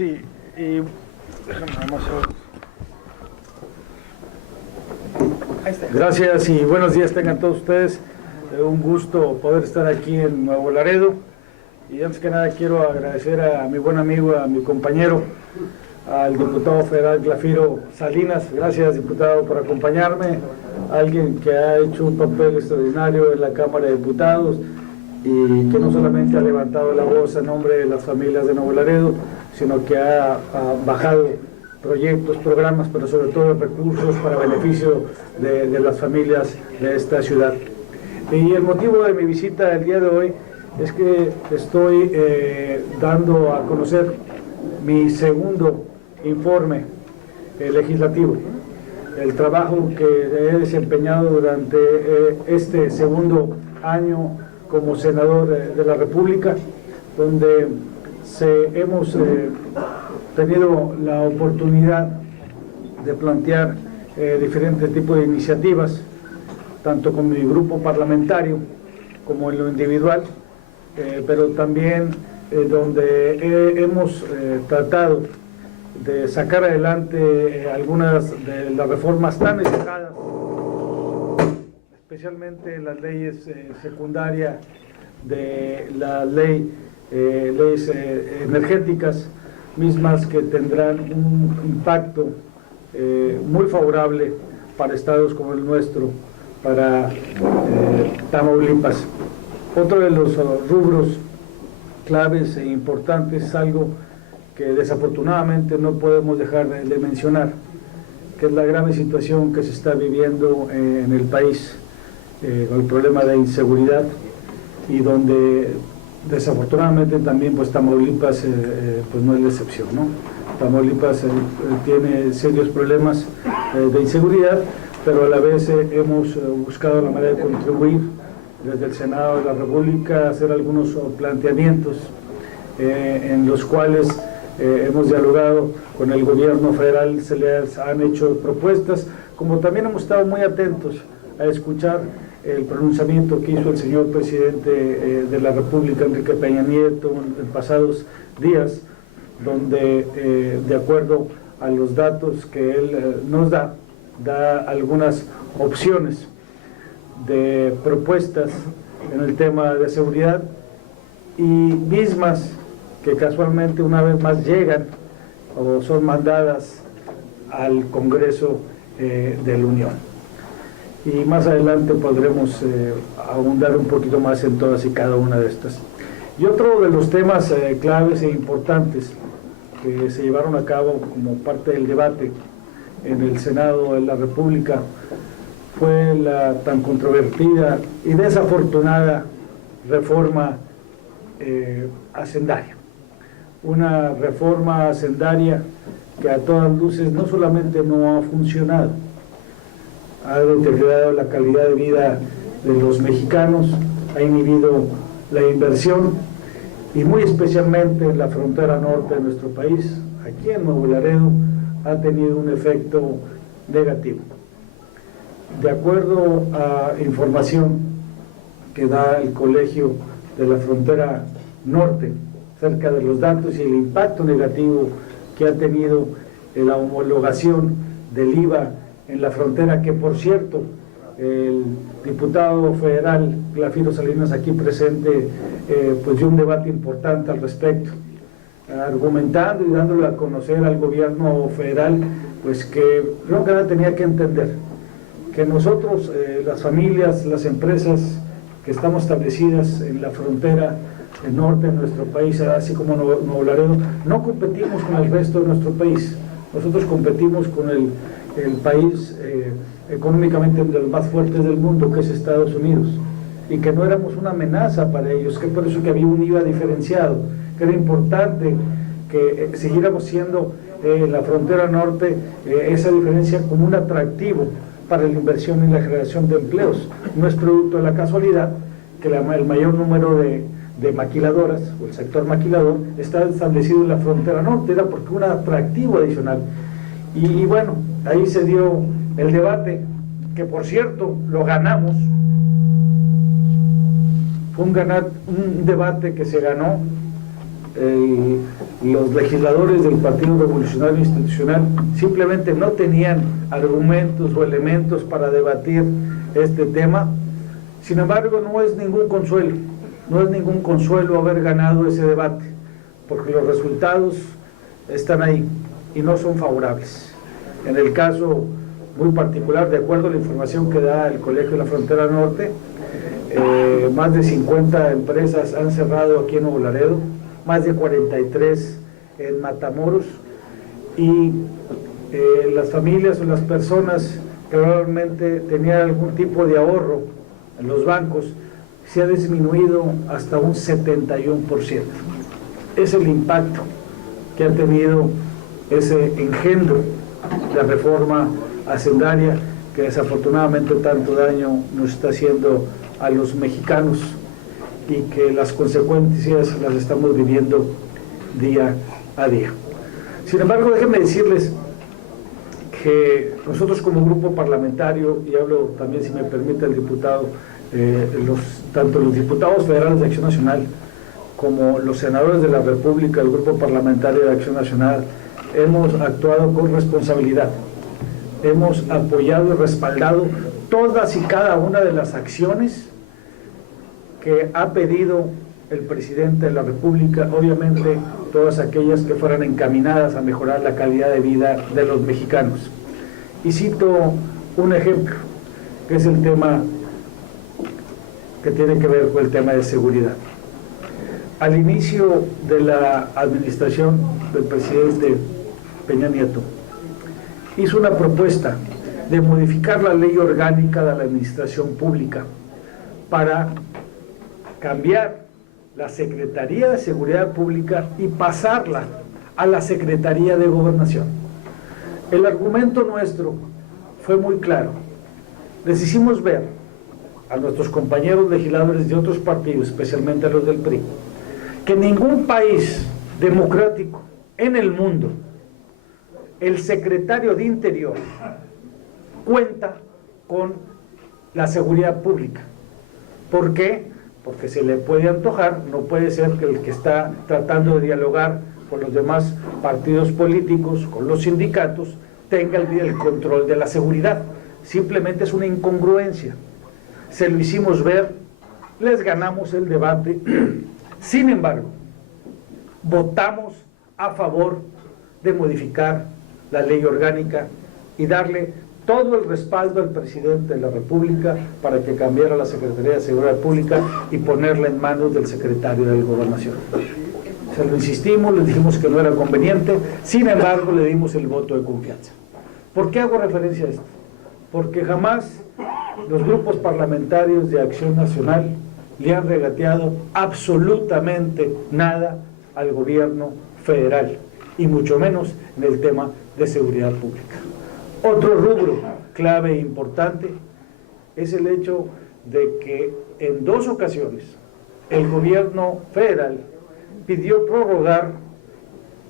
Y gracias y buenos días tengan todos ustedes. Un gusto poder estar aquí en Nuevo Laredo. Y antes que nada quiero agradecer a mi buen amigo, a mi compañero, al diputado federal Glafiro Salinas. Gracias, diputado, por acompañarme. Alguien que ha hecho un papel extraordinario en la Cámara de Diputados y que no solamente ha levantado la voz a nombre de las familias de Nuevo Laredo, sino que ha bajado proyectos, programas, pero sobre todo recursos para beneficio de las familias de esta ciudad. Y el motivo de mi visita el día de hoy es que estoy dando a conocer mi segundo informe legislativo, el trabajo que he desempeñado durante este segundo año como senador de la República, donde hemos tenido la oportunidad de plantear diferentes tipos de iniciativas, tanto con mi grupo parlamentario como en lo individual, pero también donde hemos tratado de sacar adelante algunas de las reformas tan esperadas, especialmente las leyes secundarias de la leyes energéticas, mismas que tendrán un impacto muy favorable para estados como el nuestro, para Tamaulipas. Otro de los rubros claves e importantes es algo que desafortunadamente no podemos dejar de mencionar, que es la grave situación que se está viviendo en el país, con el problema de inseguridad, y donde desafortunadamente también pues Tamaulipas pues no es la excepción, ¿no? Tamaulipas tiene serios problemas de inseguridad, pero a la vez hemos buscado la manera de contribuir desde el Senado de la República a hacer algunos planteamientos en los cuales hemos dialogado con el gobierno federal, se les han hecho propuestas, como también hemos estado muy atentos a escuchar el pronunciamiento que hizo el señor presidente de la República, Enrique Peña Nieto, en pasados días, donde de acuerdo a los datos que él nos da algunas opciones de propuestas en el tema de seguridad, y mismas que casualmente una vez más llegan o son mandadas al Congreso de la Unión. Y más adelante podremos abundar un poquito más en todas y cada una de estas. Y otro de los temas claves e importantes que se llevaron a cabo como parte del debate en el Senado de la República fue la tan controvertida y desafortunada reforma hacendaria. Una reforma hacendaria que a todas luces no solamente no ha funcionado, ha deteriorado la calidad de vida de los mexicanos, ha inhibido la inversión y muy especialmente en la frontera norte de nuestro país, aquí en Nuevo Laredo, ha tenido un efecto negativo. De acuerdo a información que da el Colegio de la Frontera Norte, acerca de los datos y el impacto negativo que ha tenido la homologación del IVA en la frontera, que por cierto, el diputado federal Glafiro Salinas aquí presente pues dio un debate importante al respecto, argumentando y dándole a conocer al gobierno federal pues que creo que tenía que entender que nosotros, las familias, las empresas que estamos establecidas en la frontera norte de nuestro país, así como Nuevo Laredo, no competimos con el resto de nuestro país. Nosotros competimos con el país económicamente de los más fuertes del mundo, que es Estados Unidos, y que no éramos una amenaza para ellos, que por eso que había un IVA diferenciado, que era importante que siguiéramos siendo la frontera norte, esa diferencia como un atractivo para la inversión y la generación de empleos. No es producto de la casualidad que el mayor número de maquiladoras, o el sector maquilador, está establecido en la frontera norte, era porque un atractivo adicional. Y bueno, ahí se dio el debate, que por cierto lo ganamos. Fue un debate que se ganó. Los legisladores del Partido Revolucionario Institucional simplemente no tenían argumentos o elementos para debatir este tema. Sin embargo, no es ningún consuelo haber ganado ese debate, porque los resultados están ahí y no son favorables. En el caso muy particular, de acuerdo a la información que da el Colegio de la Frontera Norte, más de 50 empresas han cerrado aquí en Nuevo Laredo, más de 43 en Matamoros, y las familias o las personas que probablemente tenían algún tipo de ahorro en los bancos se ha disminuido hasta un 71%. Es el impacto que ha tenido ese engendro de reforma hacendaria que desafortunadamente tanto daño nos está haciendo a los mexicanos, y que las consecuencias las estamos viviendo día a día. Sin embargo, déjenme decirles que nosotros como grupo parlamentario, y hablo también, si me permite el diputado, tanto los diputados federales de Acción Nacional como los senadores de la República, el grupo parlamentario de Acción Nacional, hemos actuado con responsabilidad. Hemos apoyado y respaldado todas y cada una de las acciones que ha pedido el presidente de la República, obviamente todas aquellas que fueran encaminadas a mejorar la calidad de vida de los mexicanos. Y cito un ejemplo, que es el tema que tiene que ver con el tema de seguridad. Al inicio de la administración del presidente Peña Nieto, hizo una propuesta de modificar la ley orgánica de la administración pública para cambiar la Secretaría de Seguridad Pública y pasarla a la Secretaría de Gobernación. El argumento nuestro fue muy claro. Les hicimos ver a nuestros compañeros legisladores de otros partidos, especialmente a los del PRI, que en ningún país democrático en el mundo el secretario de Interior cuenta con la seguridad pública. ¿Por qué? Porque se le puede antojar, no puede ser que el que está tratando de dialogar con los demás partidos políticos, con los sindicatos, tenga el control de la seguridad. Simplemente es una incongruencia. Se lo hicimos ver, les ganamos el debate. Sin embargo, votamos a favor de modificar la ley orgánica y darle todo el respaldo al presidente de la República para que cambiara la Secretaría de Seguridad Pública y ponerla en manos del secretario de Gobernación. Se lo insistimos, le dijimos que no era conveniente, sin embargo le dimos el voto de confianza. ¿Por qué hago referencia a esto? Porque jamás los grupos parlamentarios de Acción Nacional le han regateado absolutamente nada al gobierno federal, y mucho menos en el tema de seguridad pública. Otro rubro clave e importante es el hecho de que en 2 ocasiones el gobierno federal pidió prorrogar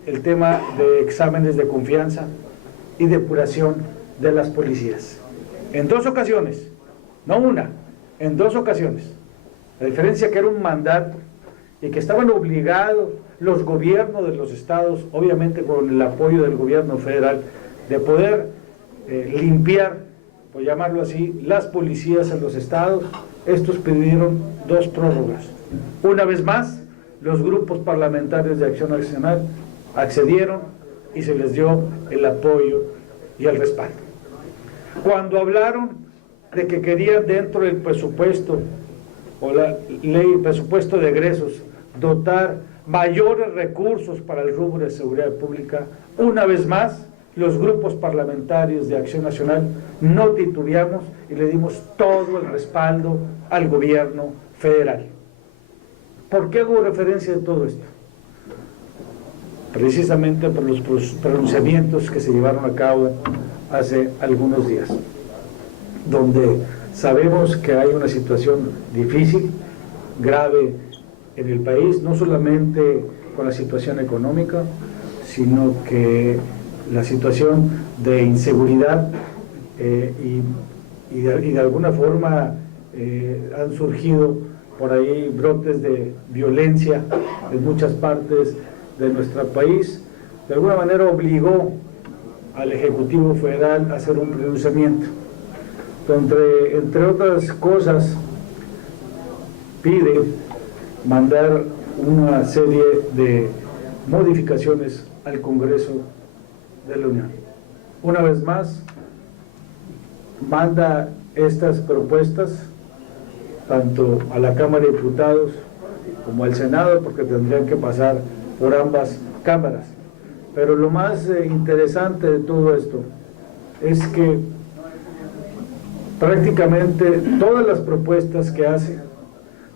el tema de exámenes de confianza y depuración de las policías. En 2 ocasiones, no una, en 2 ocasiones. La diferencia que era un mandato y que estaban obligados los gobiernos de los estados, obviamente con el apoyo del gobierno federal, de poder limpiar, por llamarlo así, las policías en los estados. Estos pidieron 2 prórrogas. Una vez más, los grupos parlamentarios de Acción Nacional accedieron y se les dio el apoyo y el respaldo. Cuando hablaron de que querían dentro del presupuesto o la ley, presupuesto de egresos, dotar mayores recursos para el rubro de seguridad pública, una vez más los grupos parlamentarios de Acción Nacional no titubeamos y le dimos todo el respaldo al gobierno federal. ¿Por qué hago referencia de todo esto? Precisamente por los pronunciamientos que se llevaron a cabo hace algunos días. donde sabemos que hay una situación difícil, grave en el país, no solamente con la situación económica, sino que la situación de inseguridad y de alguna forma han surgido por ahí brotes de violencia en muchas partes de nuestro país. De alguna manera obligó al Ejecutivo Federal a hacer un pronunciamiento, donde, entre otras cosas, pide mandar una serie de modificaciones al Congreso de la Unión. Una vez más, manda estas propuestas tanto a la Cámara de Diputados como al Senado, porque tendrían que pasar por ambas cámaras. Pero lo más interesante de todo esto es que prácticamente todas las propuestas que hace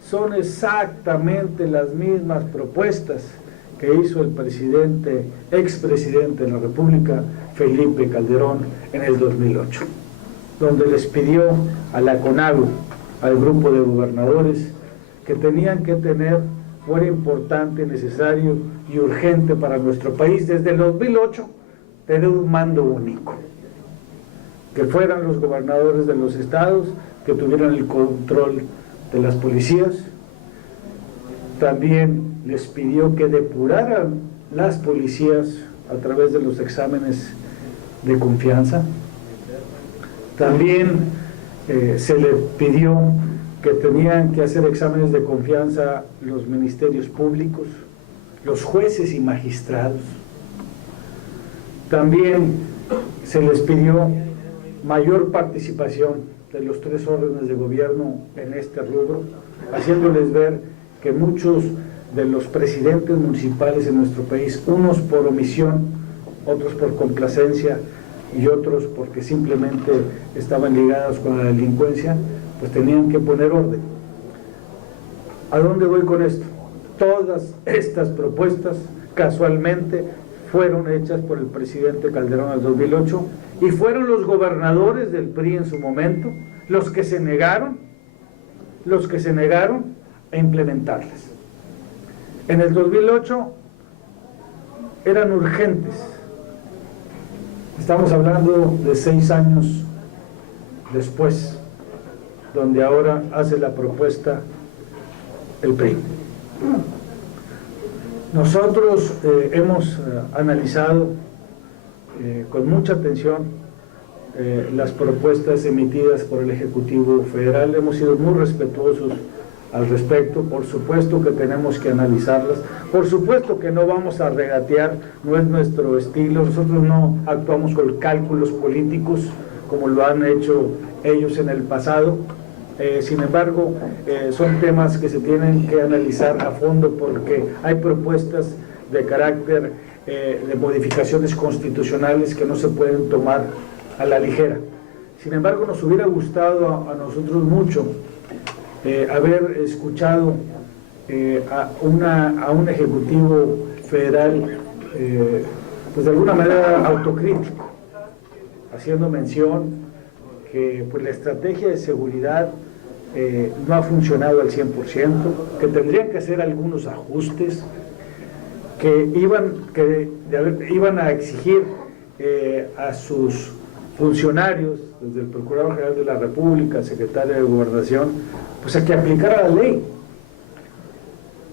son exactamente las mismas propuestas que hizo el expresidente de la República, Felipe Calderón, en el 2008, donde les pidió a la CONAGO, al grupo de gobernadores, que tenían que tener, fuera importante, necesario y urgente para nuestro país desde el 2008, tener un mando único, que fueran los gobernadores de los estados, que tuvieran el control de las policías. También les pidió que depuraran las policías a través de los exámenes de confianza. También se les pidió que tenían que hacer exámenes de confianza los ministerios públicos, los jueces y magistrados. También se les pidió mayor participación de los 3 órdenes de gobierno en este rubro, haciéndoles ver que muchos de los presidentes municipales en nuestro país, unos por omisión, otros por complacencia y otros porque simplemente estaban ligados con la delincuencia, pues tenían que poner orden. ¿A dónde voy con esto? Todas estas propuestas casualmente fueron hechas por el presidente Calderón en el 2008 y fueron los gobernadores del PRI en su momento los que se negaron a implementarlas. En el 2008 eran urgentes. Estamos hablando de 6 años después, donde ahora hace la propuesta el PRI. Nosotros hemos analizado con mucha atención las propuestas emitidas por el Ejecutivo Federal, hemos sido muy respetuosos al respecto. Por supuesto que tenemos que analizarlas, por supuesto que no vamos a regatear, no es nuestro estilo, nosotros no actuamos con cálculos políticos como lo han hecho ellos en el pasado. Sin embargo, son temas que se tienen que analizar a fondo porque hay propuestas de carácter de modificaciones constitucionales que no se pueden tomar a la ligera. Sin embargo, nos hubiera gustado a nosotros mucho haber escuchado a un Ejecutivo Federal pues de alguna manera autocrítico, haciendo mención que pues la estrategia de seguridad no ha funcionado al 100%, que tendrían que hacer algunos ajustes, que iban a exigir a sus funcionarios, desde el Procurador General de la República, Secretario de Gobernación, pues a que aplicara la ley,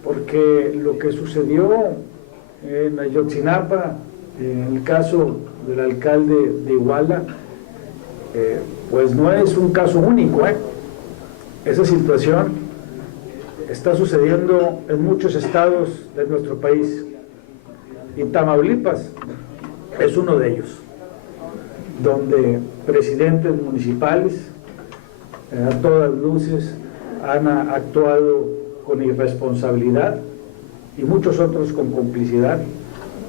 porque lo que sucedió en Ayotzinapa, en el caso del alcalde de Iguala, pues no es un caso único, Esa situación está sucediendo en muchos estados de nuestro país y Tamaulipas es uno de ellos, donde presidentes municipales a todas luces han actuado con irresponsabilidad y muchos otros con complicidad,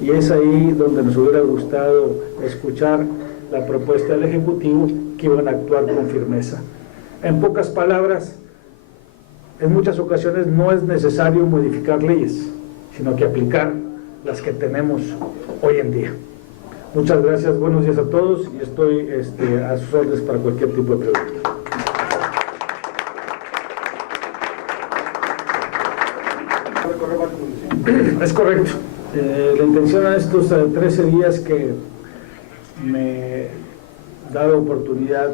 y es ahí donde nos hubiera gustado escuchar la propuesta del Ejecutivo, que iban a actuar con firmeza. En pocas palabras, en muchas ocasiones no es necesario modificar leyes, sino que aplicar las que tenemos hoy en día. Muchas gracias, buenos días a todos y estoy a sus órdenes para cualquier tipo de pregunta. Es correcto. La intención en estos 13 días que me da la oportunidad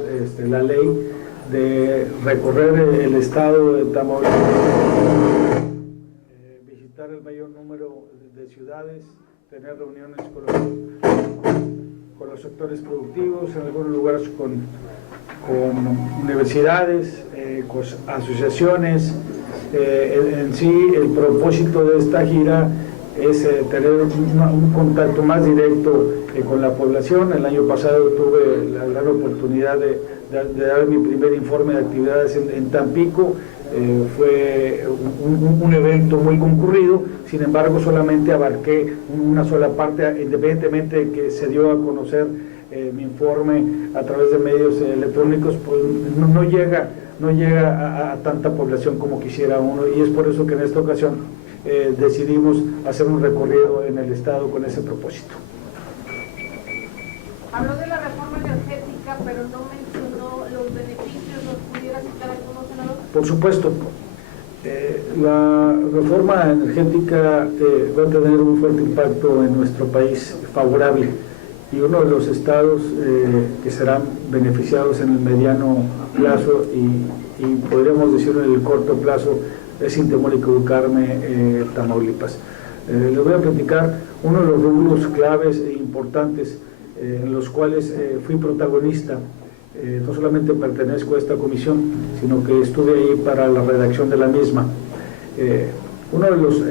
la ley de recorrer el estado de Tamaulipas, visitar el mayor número de ciudades, tener reuniones con los sectores productivos, en algunos lugares con universidades, con asociaciones. En sí, el propósito de esta gira es tener un contacto más directo con la población. El año pasado tuve la gran oportunidad de dar mi primer informe de actividades en Tampico. Fue un evento muy concurrido, sin embargo solamente abarqué una sola parte, independientemente de que se dio a conocer mi informe a través de medios electrónicos, pues no llega a tanta población como quisiera uno, y es por eso que en esta ocasión decidimos hacer un recorrido en el estado con ese propósito. Habló de la reforma energética, pero no mencionó los beneficios. ¿Nos pudiera citar algunos, senador? Por supuesto. La reforma energética va a tener un fuerte impacto en nuestro país, favorable, y uno de los estados que serán beneficiados en el mediano plazo y podríamos decirlo en el corto plazo es, sin temor a equivocarme, Tamaulipas. Les voy a platicar uno de los rubros claves e importantes en los cuales fui protagonista. No solamente pertenezco a esta comisión, sino que estuve ahí para la redacción de la misma. Uno de los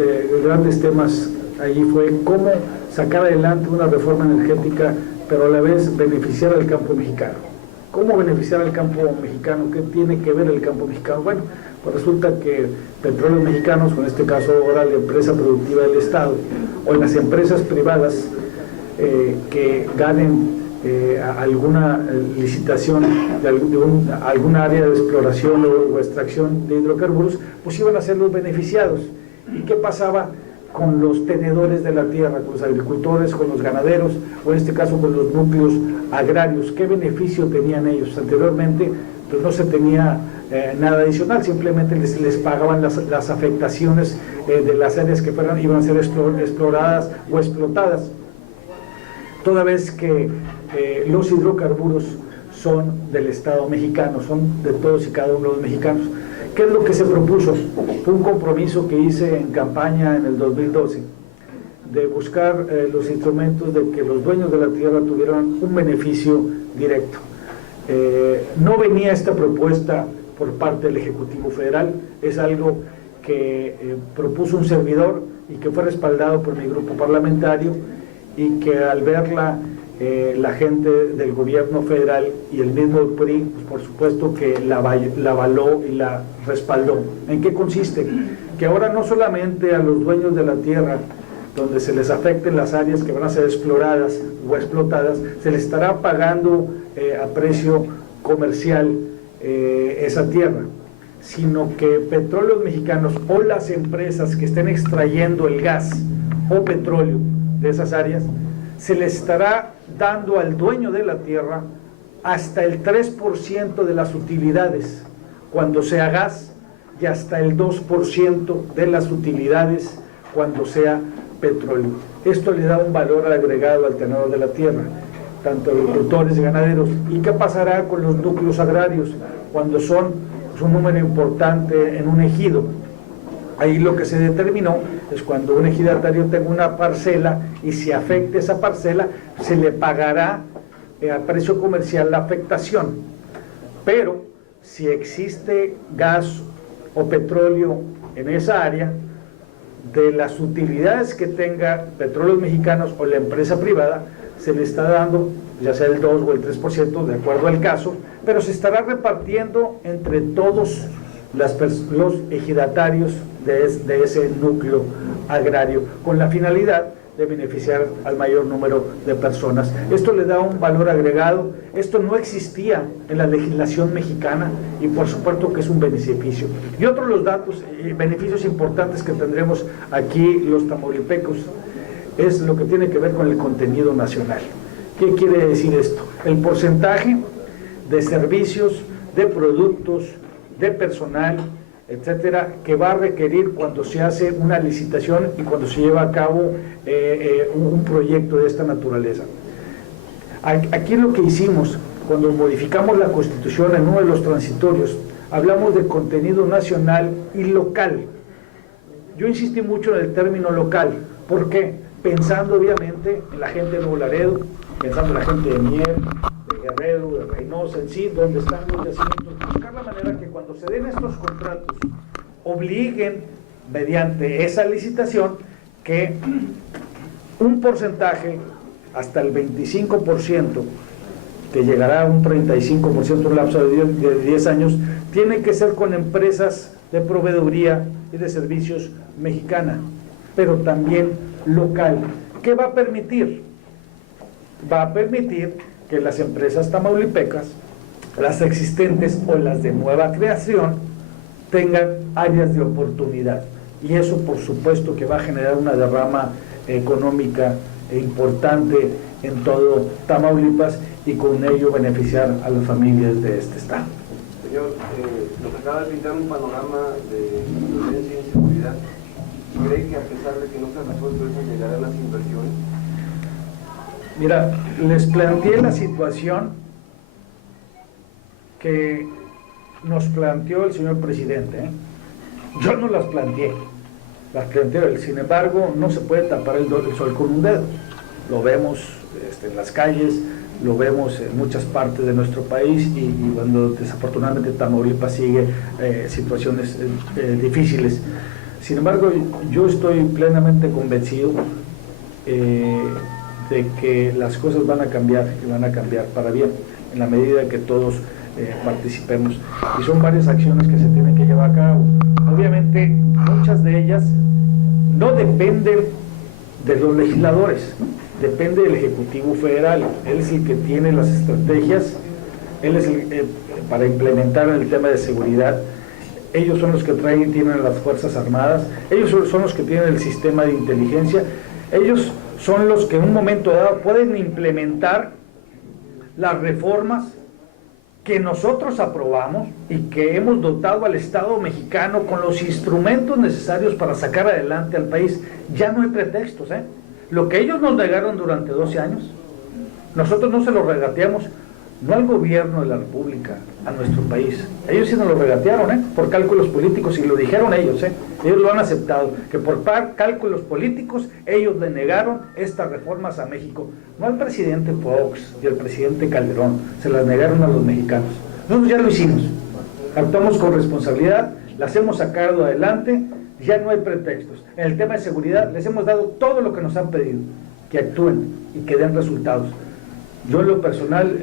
grandes temas allí fue cómo sacar adelante una reforma energética, pero a la vez beneficiar al campo mexicano. ¿Cómo beneficiar al campo mexicano? ¿Qué tiene que ver el campo mexicano? Bueno, pues resulta que Petróleos Mexicanos, o en este caso ahora la empresa productiva del Estado, o las empresas privadas que ganen alguna licitación de alguna área de exploración o extracción de hidrocarburos, pues iban a ser los beneficiados. ¿Y qué pasaba con los tenedores de la tierra, con los agricultores, con los ganaderos, o en este caso con los núcleos agrarios? ¿Qué beneficio tenían ellos? Anteriormente pues no se tenía nada adicional, simplemente les pagaban las afectaciones de las áreas que iban a ser exploradas o explotadas, toda vez que los hidrocarburos son del Estado mexicano, son de todos y cada uno de los mexicanos. ¿Qué es lo que se propuso? Fue un compromiso que hice en campaña en el 2012, de buscar los instrumentos de que los dueños de la tierra tuvieran un beneficio directo. No venía esta propuesta por parte del Ejecutivo Federal, es algo que propuso un servidor y que fue respaldado por mi grupo parlamentario, y que al verla la gente del gobierno federal y el mismo PRI, pues por supuesto que la avaló y la respaldó. ¿En qué consiste? Que ahora no solamente a los dueños de la tierra, donde se les afecten las áreas que van a ser exploradas o explotadas, se les estará pagando a precio comercial esa tierra, sino que Petróleos Mexicanos o las empresas que estén extrayendo el gas o petróleo de esas áreas, se le estará dando al dueño de la tierra hasta el 3% de las utilidades cuando sea gas, y hasta el 2% de las utilidades cuando sea petróleo. Esto le da un valor agregado al tenedor de la tierra, tanto agricultores y ganaderos. ¿Y qué pasará con los núcleos agrarios cuando son un número importante en un ejido? Ahí lo que se determinó es cuando un ejidatario tenga una parcela y se afecte esa parcela, se le pagará a precio comercial la afectación. Pero si existe gas o petróleo en esa área, de las utilidades que tenga Petróleos Mexicanos o la empresa privada, se le está dando ya sea el 2 o el 3% de acuerdo al caso, pero se estará repartiendo entre todos los ejidatarios de ese núcleo agrario, con la finalidad de beneficiar al mayor número de personas. Esto le da un valor agregado. Esto no existía en la legislación mexicana y por supuesto que es un beneficio. Y otro de los datos y beneficios importantes que tendremos aquí los tamaulipecos es lo que tiene que ver con el contenido nacional. ¿Qué quiere decir esto? El porcentaje de servicios, de productos, de personal, etcétera, que va a requerir cuando se hace una licitación y cuando se lleva a cabo un proyecto de esta naturaleza. Aquí lo que hicimos, cuando modificamos la Constitución en uno de los transitorios, hablamos de contenido nacional y local. Yo insistí mucho en el término local, ¿por qué? Pensando obviamente en la gente de Nuevo Laredo, pensando en la gente de Mier, de Guerrero, de Reynosa, en sí, donde están los yacimientos, buscar la manera que cuando se den estos contratos, obliguen, mediante esa licitación, que un porcentaje, hasta el 25%, que llegará a un 35% en un lapso de 10 años, tiene que ser con empresas de proveeduría y de servicios mexicana, pero también local. ¿Qué va a permitir? Va a permitir que las empresas tamaulipecas, las existentes o las de nueva creación, tengan áreas de oportunidad. Y eso, por supuesto, que va a generar una derrama económica importante en todo Tamaulipas y con ello beneficiar a las familias de este estado. Señor, nos acaba de pintar un panorama de violencia e inseguridad. ¿Cree que a pesar de que no se ha resuelto eso, llegarán las inversiones? Mira, les planteé la situación que nos planteó el señor presidente, ¿eh? Yo no las planteé, las planteó él. Sin embargo, no se puede tapar el sol con un dedo. Lo vemos en las calles, lo vemos en muchas partes de nuestro país y cuando desafortunadamente Tamaulipas sigue situaciones difíciles. Sin embargo, yo estoy plenamente convencido de que las cosas van a cambiar y van a cambiar para bien, en la medida que todos participemos. Y son varias acciones que se tienen que llevar a cabo. Obviamente, muchas de ellas no dependen de los legisladores, ¿no? Depende del Ejecutivo Federal. Él es el que tiene las estrategias, él es para implementar el tema de seguridad. Ellos son los que tienen las Fuerzas Armadas, ellos son los que tienen el sistema de inteligencia, ellos son los que en un momento dado pueden implementar las reformas que nosotros aprobamos y que hemos dotado al Estado mexicano con los instrumentos necesarios para sacar adelante al país. Ya no hay pretextos, ¿eh? Lo que ellos nos negaron durante 12 años, nosotros no se lo regateamos, no al gobierno de la República, a nuestro país. Ellos sí nos lo regatearon, por cálculos políticos, y lo dijeron ellos, ellos lo han aceptado, que por cálculos políticos ellos le negaron estas reformas a México, no al presidente Fox y al presidente Calderón, se las negaron a los mexicanos. Nosotros ya lo hicimos, actuamos con responsabilidad, las hemos sacado adelante, ya no hay pretextos. En el tema de seguridad les hemos dado todo lo que nos han pedido, que actúen y que den resultados. Yo en lo personal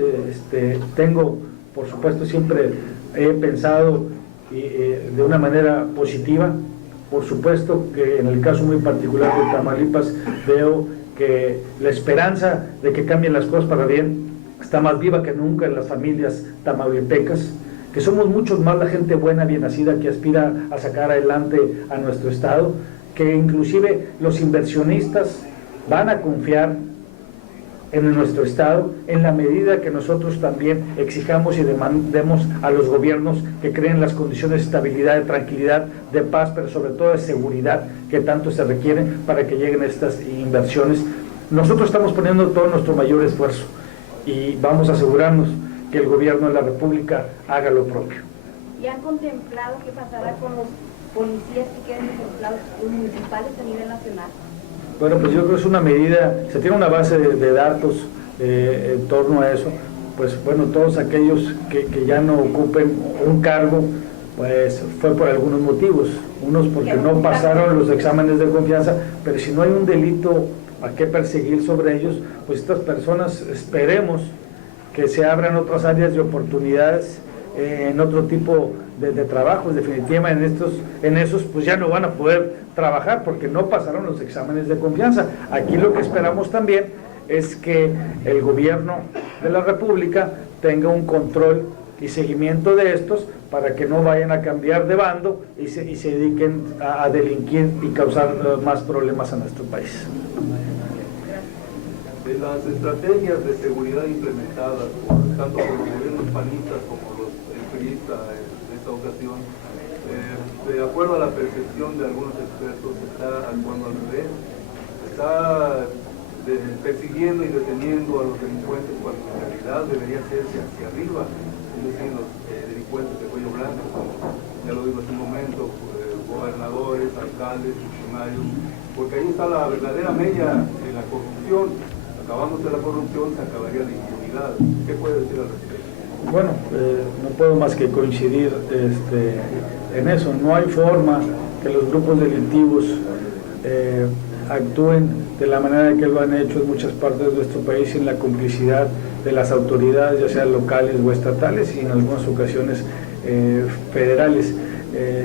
tengo, por supuesto, siempre he pensado de una manera positiva. Por supuesto que en el caso muy particular de Tamaulipas veo que la esperanza de que cambien las cosas para bien está más viva que nunca en las familias tamaulipecas, que somos muchos más la gente buena, bien nacida, que aspira a sacar adelante a nuestro estado, que inclusive los inversionistas van a confiar en nuestro estado en la medida que nosotros también exijamos y demandemos a los gobiernos que creen las condiciones de estabilidad, de tranquilidad, de paz, pero sobre todo de seguridad que tanto se requieren para que lleguen estas inversiones. Nosotros estamos poniendo todo nuestro mayor esfuerzo y vamos a asegurarnos que el gobierno de la República haga lo propio. ¿Y han contemplado qué pasará con los policías que queden ejemplados, los municipales a nivel nacional? Bueno, pues yo creo que es una medida, se tiene una base de datos en torno a eso, pues bueno, todos aquellos que ya no ocupen un cargo, pues fue por algunos motivos, unos porque no pasaron los exámenes de confianza, pero si no hay un delito a qué perseguir sobre ellos, pues estas personas esperemos que se abran otras áreas de oportunidades en otro tipo de trabajos. Definitivamente en esos pues ya no van a poder trabajar porque no pasaron los exámenes de confianza. Aquí lo que esperamos también es que el gobierno de la República tenga un control y seguimiento de estos para que no vayan a cambiar de bando y se dediquen a delinquir y causar más problemas a nuestro país. las estrategias de seguridad implementadas tanto por los gobiernos panistas como los priistas en esta ocasión, de acuerdo a la percepción de algunos expertos, está actuando al revés, está persiguiendo y deteniendo a los delincuentes cuando en realidad debería hacerse hacia arriba, es decir, los delincuentes de cuello blanco, como ya lo digo hace un momento, gobernadores, alcaldes, funcionarios, porque ahí está la verdadera mella de la corrupción. Acabándose la corrupción, se acabaría la impunidad. ¿Qué puede decir al respecto? Bueno, no puedo más que coincidir en eso. No hay forma que los grupos delictivos actúen de la manera que lo han hecho en muchas partes de nuestro país, sin la complicidad de las autoridades, ya sean locales o estatales, y en algunas ocasiones federales.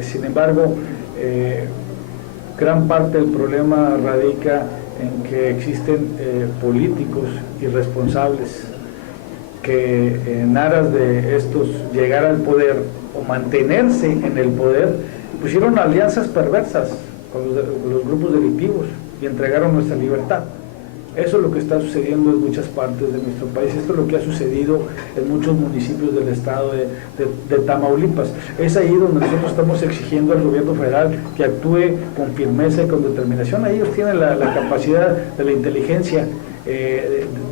Sin embargo, gran parte del problema radica en que existen políticos irresponsables que en aras de estos llegar al poder o mantenerse en el poder, pusieron alianzas perversas con los grupos delictivos y entregaron nuestra libertad. Eso es lo que está sucediendo en muchas partes de nuestro país. Esto es lo que ha sucedido en muchos municipios del estado de Tamaulipas. Es ahí donde nosotros estamos exigiendo al gobierno federal que actúe con firmeza y con determinación. Ellos tienen la capacidad de la inteligencia,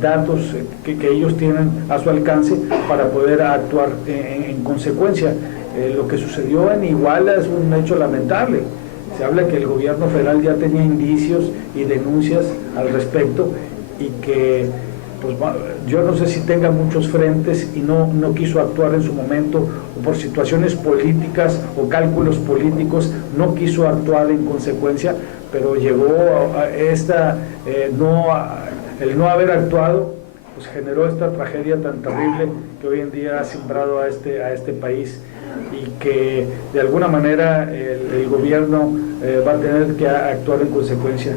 datos que ellos tienen a su alcance para poder actuar en consecuencia. Lo que sucedió en Iguala es un hecho lamentable. Se habla que el gobierno federal ya tenía indicios y denuncias al respecto y que pues, yo no sé si tenga muchos frentes y no quiso actuar en su momento, o por situaciones políticas o cálculos políticos no quiso actuar en consecuencia, pero llegó a el no haber actuado pues generó esta tragedia tan terrible que hoy en día ha sembrado a este país, y que de alguna manera el gobierno va a tener que actuar en consecuencia.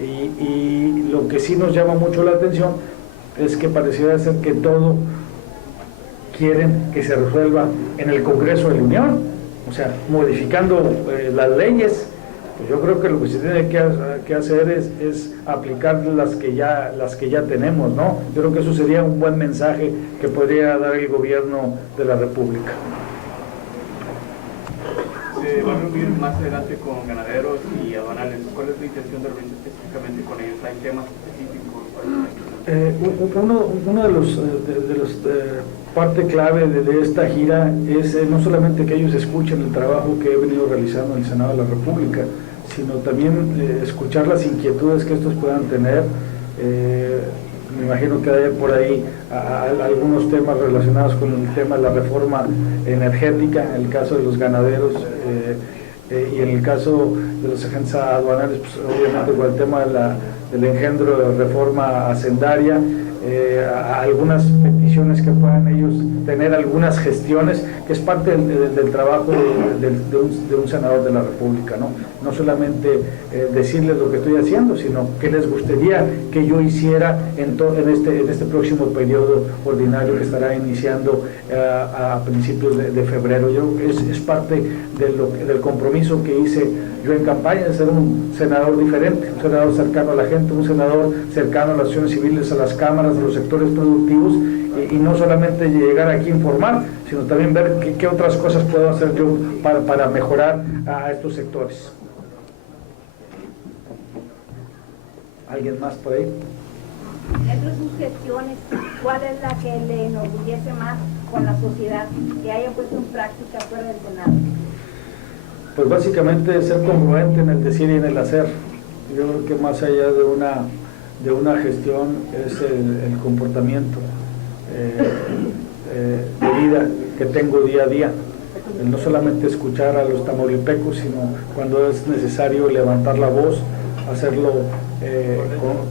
Y lo que sí nos llama mucho la atención es que pareciera ser que todo quieren que se resuelva en el Congreso de la Unión, o sea, modificando las leyes. Pues yo creo que lo que se tiene que hacer es aplicar las que ya tenemos, ¿no? Yo creo que eso sería un buen mensaje que podría dar el gobierno de la República. Se va a reunir más adelante con ganaderos y aduanales. ¿Cuál es la intención de reunirse específicamente con ellos? ¿Hay temas específicos? Uno de los parte clave de esta gira es no solamente que ellos escuchen el trabajo que he venido realizando en el Senado de la República, sino también escuchar las inquietudes que estos puedan tener. Me imagino que hay por ahí algunos temas relacionados con el tema de la reforma energética, en el caso de los ganaderos, y en el caso de los agentes aduanales, pues, obviamente con el tema del engendro de reforma hacendaria, algunas peticiones que puedan ellos tener, algunas gestiones, que es parte del trabajo de un senador de la República, no solamente decirles lo que estoy haciendo, sino que les gustaría que yo hiciera en este próximo periodo ordinario que estará iniciando a principios de febrero. Yo creo que es parte del compromiso que hice yo en campaña, de ser un senador diferente, un senador cercano a la gente, un senador cercano a las acciones civiles, a las cámaras, a los sectores productivos, y no solamente llegar aquí a informar, sino también ver qué otras cosas puedo hacer yo para mejorar a estos sectores. ¿Alguien más por ahí? Entre sus gestiones, ¿cuál es la que le enorgullece más con la sociedad que haya puesto en práctica fuera del Senado? Pues básicamente ser congruente en el decir y en el hacer. Yo creo que más allá de una gestión es el comportamiento de vida que tengo día a día. El no solamente escuchar a los tamaulipecos, sino cuando es necesario levantar la voz, hacerlo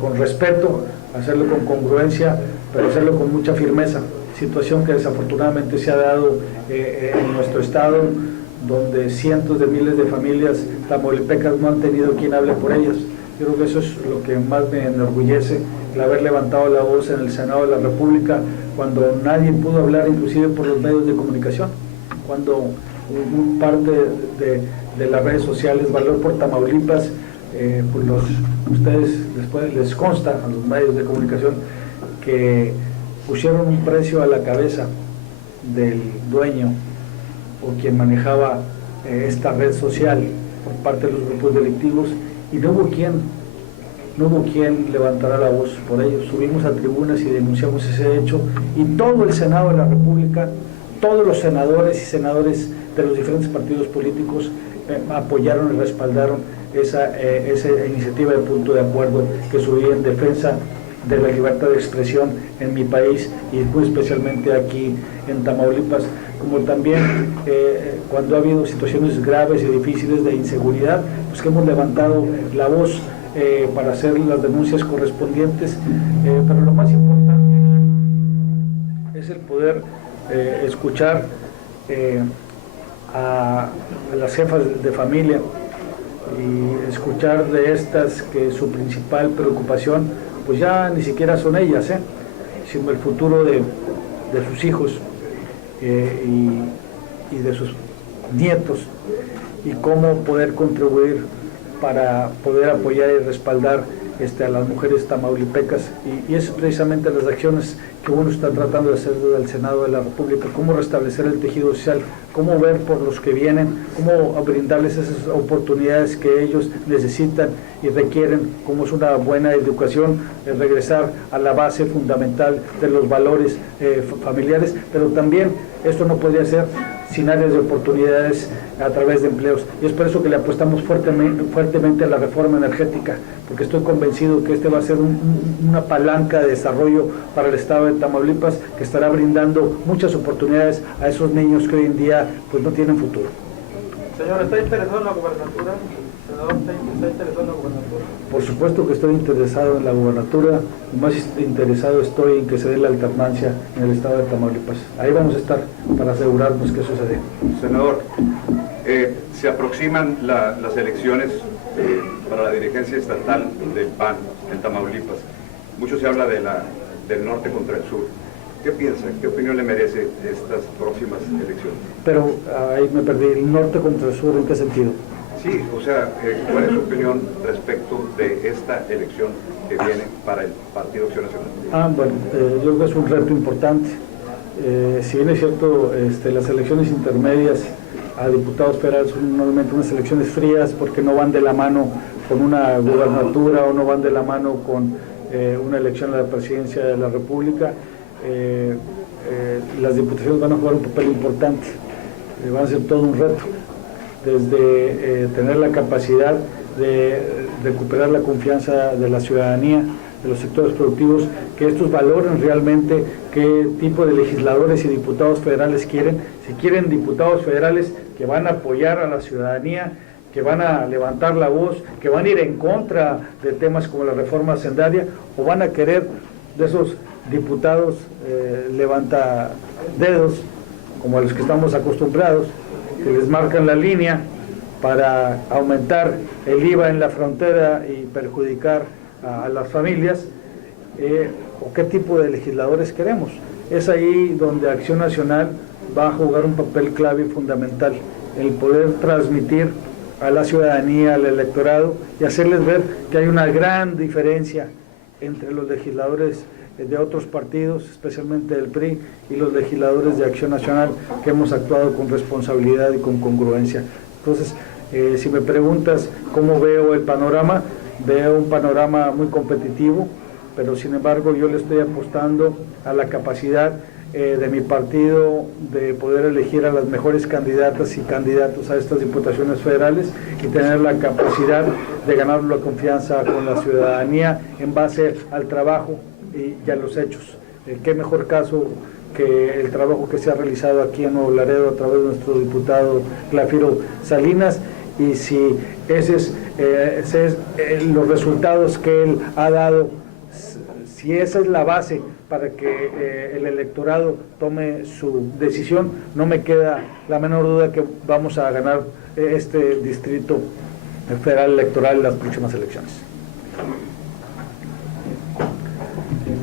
con respeto, hacerlo con congruencia, pero hacerlo con mucha firmeza. Situación que desafortunadamente se ha dado en nuestro estado, donde cientos de miles de familias tamaulipecas no han tenido quien hable por ellas. Yo creo que eso es lo que más me enorgullece, el haber levantado la voz en el Senado de la República cuando nadie pudo hablar, inclusive por los medios de comunicación, cuando parte de las redes sociales, Valor por Tamaulipas, pues ustedes después les consta a los medios de comunicación que pusieron un precio a la cabeza del dueño o quien manejaba esta red social por parte de los grupos delictivos, y no hubo quien levantara la voz por ellos. Subimos a tribunas y denunciamos ese hecho, y todo el Senado de la República, todos los senadores y senadores de los diferentes partidos políticos apoyaron y respaldaron esa iniciativa de punto de acuerdo que subí en defensa de la libertad de expresión en mi país, y muy especialmente aquí en Tamaulipas, como también cuando ha habido situaciones graves y difíciles de inseguridad, pues que hemos levantado la voz para hacer las denuncias correspondientes, pero lo más importante es el poder escuchar a las jefas de familia y escuchar de estas que su principal preocupación pues ya ni siquiera son ellas, sino el futuro de sus hijos y de sus nietos, y cómo poder contribuir para poder apoyar y respaldar a las mujeres tamaulipecas, y es precisamente las acciones que uno está tratando de hacer desde el Senado de la República, cómo restablecer el tejido social, cómo ver por los que vienen, cómo brindarles esas oportunidades que ellos necesitan y requieren, como es una buena educación, regresar a la base fundamental de los valores familiares, pero también esto no podría ser sin áreas de oportunidades a través de empleos, y es por eso que le apostamos fuertemente a la reforma energética, porque estoy convencido que va a ser una palanca de desarrollo para el estado de Tamaulipas, que estará brindando muchas oportunidades a esos niños que hoy en día pues no tienen futuro. Señor, ¿está interesado en la gobernatura? Senador, ¿está interesado en la gobernatura? Por supuesto que estoy interesado en la gobernatura, y más interesado estoy en que se dé la alternancia en el estado de Tamaulipas. Ahí vamos a estar para asegurarnos que sucede. Senador, se aproximan las elecciones para la dirigencia estatal del PAN en Tamaulipas. Mucho se habla del norte contra el sur. ¿Qué piensa? ¿Qué opinión le merece estas próximas elecciones? Pero ahí me perdí. ¿El norte contra el sur en qué sentido? Sí, o sea, ¿cuál es su opinión respecto de esta elección que viene para el Partido Acción Nacional? Bueno, yo creo que es un reto importante. Si bien es cierto, las elecciones intermedias a diputados federales son normalmente unas elecciones frías porque no van de la mano con una gubernatura o no van de la mano con una elección a la presidencia de la República. Las diputaciones van a jugar un papel importante, van a ser todo un reto, desde tener la capacidad de recuperar la confianza de la ciudadanía, de los sectores productivos, que estos valoren realmente qué tipo de legisladores y diputados federales quieren, si quieren diputados federales que van a apoyar a la ciudadanía, que van a levantar la voz, que van a ir en contra de temas como la reforma hacendaria, o van a querer de esos diputados levanta dedos, como a los que estamos acostumbrados, que les marcan la línea para aumentar el IVA en la frontera y perjudicar a las familias, o qué tipo de legisladores queremos. Es ahí donde Acción Nacional va a jugar un papel clave y fundamental, el poder transmitir a la ciudadanía, al electorado, y hacerles ver que hay una gran diferencia entre los legisladores de otros partidos, especialmente del PRI, y los legisladores de Acción Nacional, que hemos actuado con responsabilidad y con congruencia. Entonces, si me preguntas cómo veo el panorama, veo un panorama muy competitivo, pero sin embargo yo le estoy apostando a la capacidad de mi partido de poder elegir a las mejores candidatas y candidatos a estas diputaciones federales y tener la capacidad de ganar la confianza con la ciudadanía en base al trabajo y a los hechos. Qué mejor caso que el trabajo que se ha realizado aquí en Nuevo Laredo a través de nuestro diputado Glafiro Salinas, y si ese es los resultados que él ha dado, si esa es la base para que el electorado tome su decisión, no me queda la menor duda que vamos a ganar este distrito federal electoral en las próximas elecciones.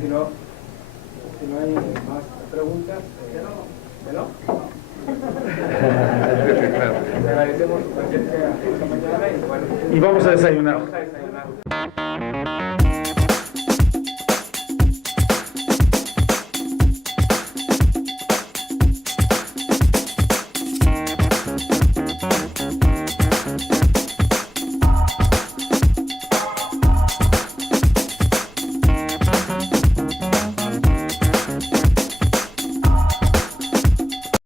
Si no hay más preguntas, ¿no? Le agradecemos tenemos su presencia esta mañana y bueno. Y vamos a desayunar. Vamos a desayunar.